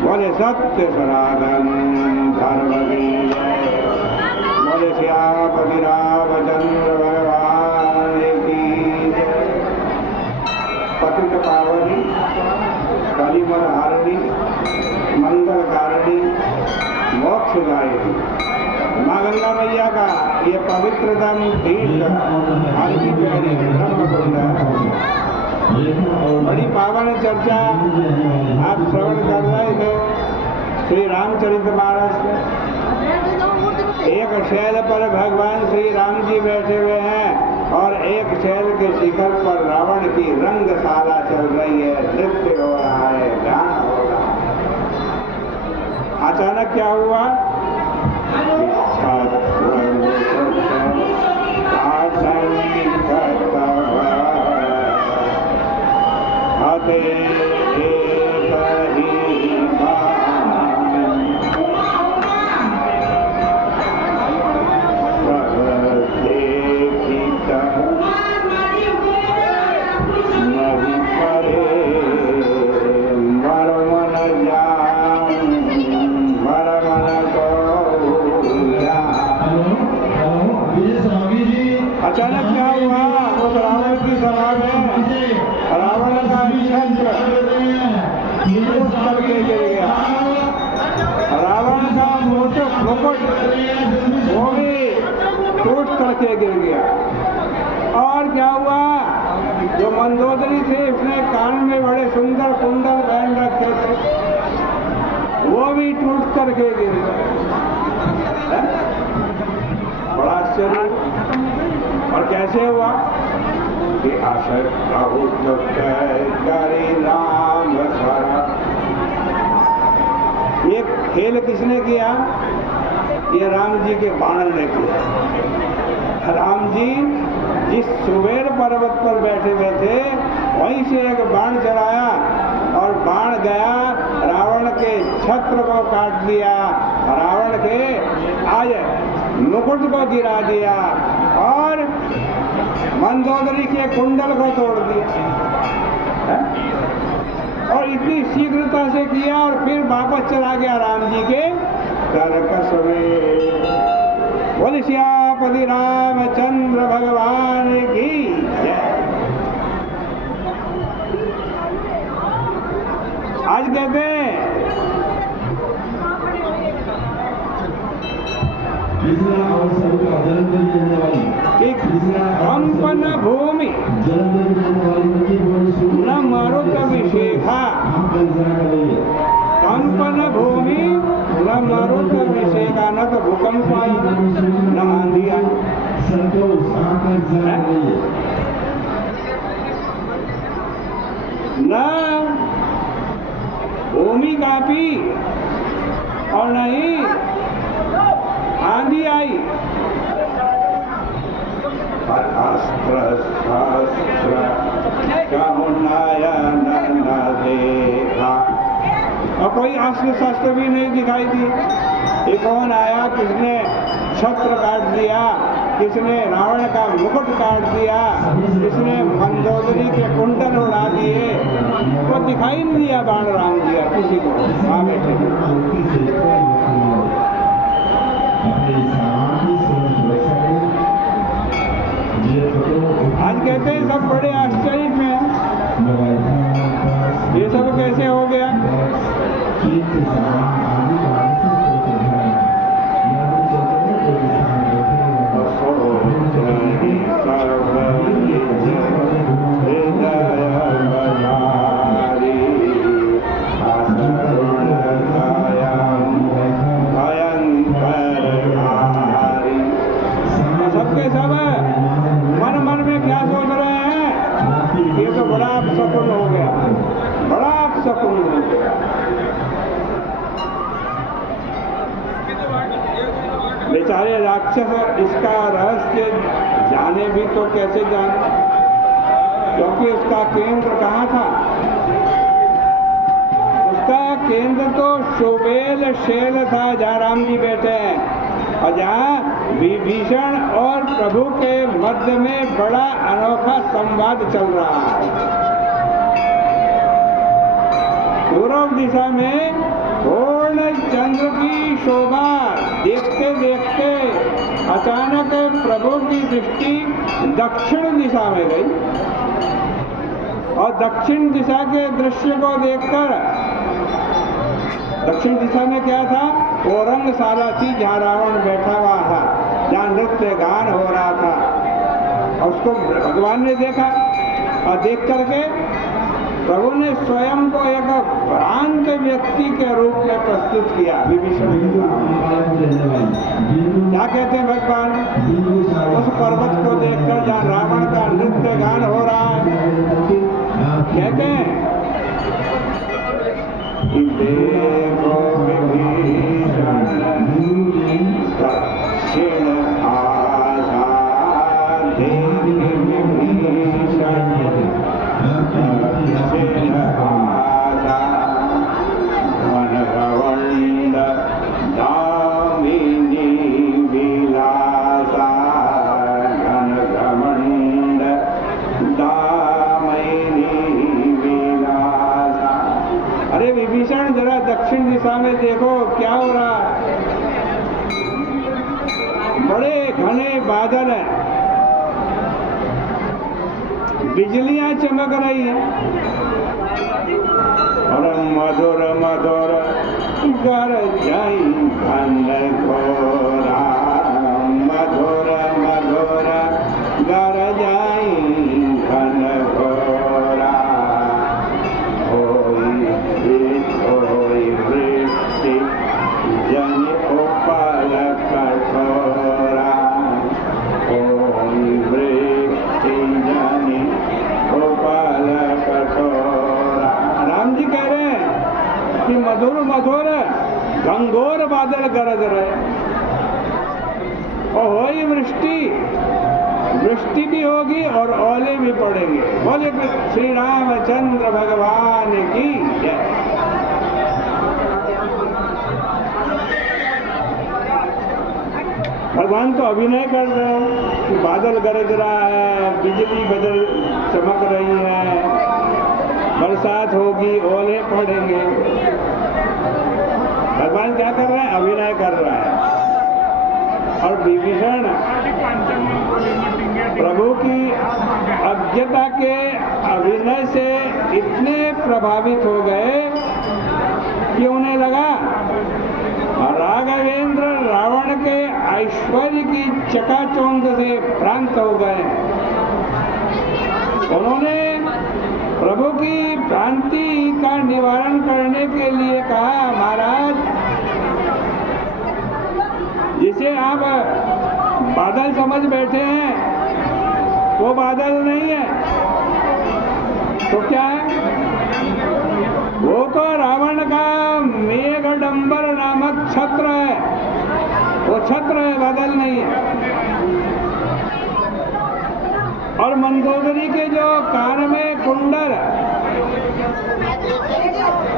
बोले सत्य सनातन धर्म की जय। बोले श्यामपति रामचंद्र भगवान की जय। पतित पावनी कलिमल हारिणी मंगलकारिणी मोक्षदायिनी माँ गंगा मैया का ये पवित्रतम तीर्थ आज की प्यारी ब्रह्मकुंड बड़ी पावन चर्चा आप श्रवण कर रहे थे श्री रामचरितमानस। एक शैल पर भगवान श्री राम जी बैठे हुए हैं और एक शैल के शिखर पर रावण की रंगशाला चल रही है, नृत्य हो रहा है, गान हो रहा है। अचानक क्या हुआ? अचानक क्या हुआ? उस रावण की सभा में रावण का छत्र टूट करके गिर गया। रावण का मुकुट वो भी टूट करके गिर गया। और क्या हुआ? जो मंदोदरी थे उसने कान में बड़े सुंदर कुंडल पहन रखे थे, वो भी टूट करके गिर गया। बड़ा आश्चर्य। और कैसे हुआ कि आशय नाम सारा। ये खेल किसने किया? ये राम जी के बाण ने किया। राम जी जिस सुबेर पर्वत पर बैठे हुए थे वहीं से एक बाण चलाया और बाण गया रावण के छत्र को काट दिया, रावण के आज मुकुट को गिरा दिया और मंदोदरी के कुंडल को तोड़ दिया। और इतनी शीघ्रता से किया और फिर वापस चला गया राम जी के करकस में। बोले श्यामपति रामचंद्र भगवान की जय। आज कहते हैं कंपन भूमि न मरुत विशेखा। कंपन भूमि न मरुत विशेखा, न तो भूकंप आया न आंधी आई। न भूमि कांपी और नहीं आंधी आई। अस्त्र शास्त्र न देखा और कोई अस्त्र शस्त्र भी नहीं दिखाई दी। ये कौन आया? किसने छत्र काट दिया, किसने रावण का मुकुट काट दिया, किसने मंदोदरी के कुंडल उड़ा दिए, तो दिखाई नहीं दिया बाण राम जी किसी को। वहां बैठे आज कहते हैं सब बड़े आश्चर्य में ये सब कैसे हो गया? सबके सब मन मन में क्या सोच रहे हैं? ये तो बड़ा अपशकुन हो गया, बड़ा अपशकुन हो गया। बेचारे राक्षस इसका रहस्य जाने भी तो कैसे जाने, क्योंकि उसका केंद्र कहाँ था? उसका केंद्र तो सुबेल शैल था जहाँ राम जी बैठे हैं, और जहाँ विभीषण और प्रभु के मध्य में बड़ा अनोखा संवाद चल रहा है। पूर्व दिशा में पूर्ण चंद्र की शोभा देखते देखते अचानक प्रभु की दृष्टि दक्षिण दिशा में गई और दक्षिण दिशा के दृश्य को देखकर, दक्षिण दिशा में क्या था? वो रंगशाला थी जहाँ रावण बैठा हुआ था, जहाँ नृत्य गान हो रहा था। और उसको भगवान ने देखा और देख करके प्रभु ने स्वयं को एक भ्रांत व्यक्ति के रूप में प्रस्तुत किया विभीषण के सामने। क्या कहते हैं भगवान? उस पर्वत को देखकर जहाँ रावण का नृत्य गान हो रहा है, कहते हैं कि देखो विभीषण दक्षिण आशा, देख विभीषण दक्षिण आशा, घनघवंड दामिनी विलासा, घनघवंड दामिनी विलासा। अरे विभीषण, जरा दक्षिण दिशा में देखो क्या हो रहा है। बड़े घने बादल हैं, बिजलियां चमक रही हैं और मधुर मधुर गरजाई घनघोरा, मधुर मधुर गरजाई घनघोरा। होई वृष्टि जन उपल कठोरा, होई वृष्टि जन उपल कठोरा। राम जी कह रहे हैं कि मधुर मधुर घंघोर बादल गरज रहे और होई वृष्टि, वृष्टि भी होगी और ओले भी पड़ेंगे। बोले श्री रामचंद्र भगवान की जय। भगवान तो अभिनय कर रहे हैं कि बादल गरज रहा है, बिजली बदल चमक रही है, बरसात होगी, ओले पड़ेंगे। भगवान क्या कर रहे हैं? अभिनय कर रहा है। और विभीषण प्रभु की अज्ञता के अभिनय से इतने प्रभावित हो गए कि उन्हें लगा राघवेंद्र रावण के ऐश्वर्य की चकाचौंध से भ्रांत हो गए। उन्होंने प्रभु की भ्रांति का निवारण करने के लिए कहा, महाराज जिसे आप बादल समझ बैठे हैं वो बादल नहीं है, तो क्या है? वो तो रावण का मेघडंबर नामक छत्र है, वो छत्र है, बादल नहीं है। और मंदोदरी के जो कान में कुंडल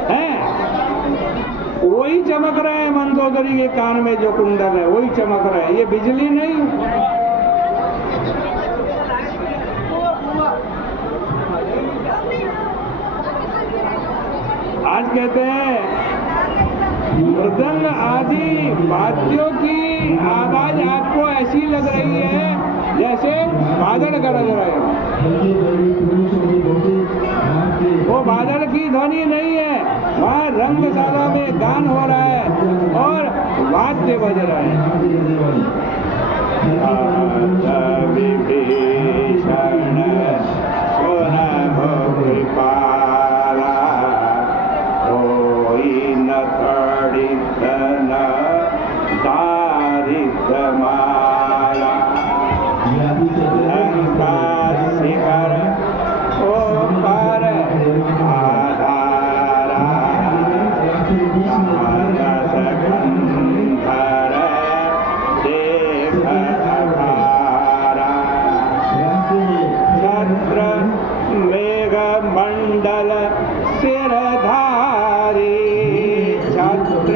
हैं वही चमक रहे हैं, मंदोदरी के कान में जो कुंडल है वही चमक रहे हैं, ये बिजली नहीं। आज कहते हैं मृदंग आदि वाद्यों की आवाज आपको ऐसी लग रही है जैसे बादल गरज रहे हो। वो बादल की ध्वनि नहीं है, वहाँ रंगशाला में गान हो रहा है और वाद्य बज रहे हैं। विभीषण सुनहु कृपाला, होई न तड़ित न दारिद्र माला, लंका शिखर ओ पर आधारा, मानस गंधर देख अधारा, छत्र मेघ मंडल सिरधारी, छत्र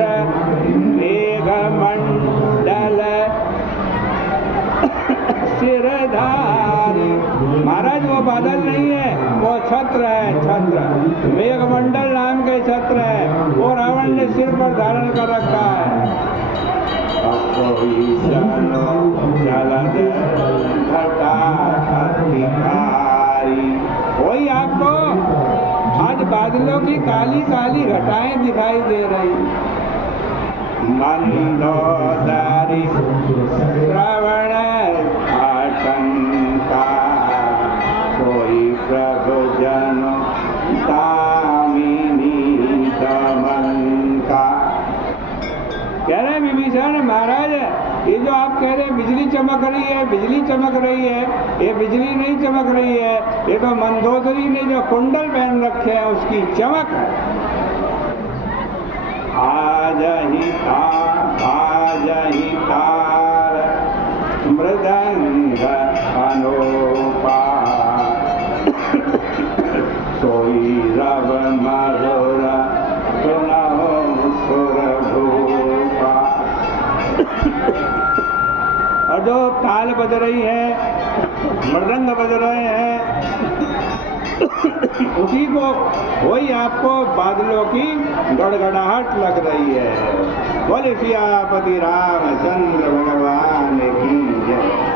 मेघ मंडल सिरधारी। महाराज वो बादल नहीं है, वो छत्र है, छत्र। मेघमंडल नाम के छत्र पर धारण कर रखा है। वही आपको आज बादलों की काली काली घटाएं दिखाई दे रही। मंदोदरी श्रवण आशंका कोई प्रभु जन दामिनी दमनका। कह रहे विभीषण महाराज, ये जो आप कह रहे बिजली चमक रही है, बिजली चमक रही है, ये बिजली नहीं चमक रही है, ये तो मंदोदरी ने जो कुंडल पहन रखे हैं उसकी चमक है। आज ही तार मृदंग अनोपा सोई रव मधुर सुनहो सुर भूपा। और जो ताल बज रही है, मृदंग बज रहे हैं, उसी को वही आपको बादलों की गड़गड़ाहट लग रही है। बोले सियापति रामचंद्र भगवान की।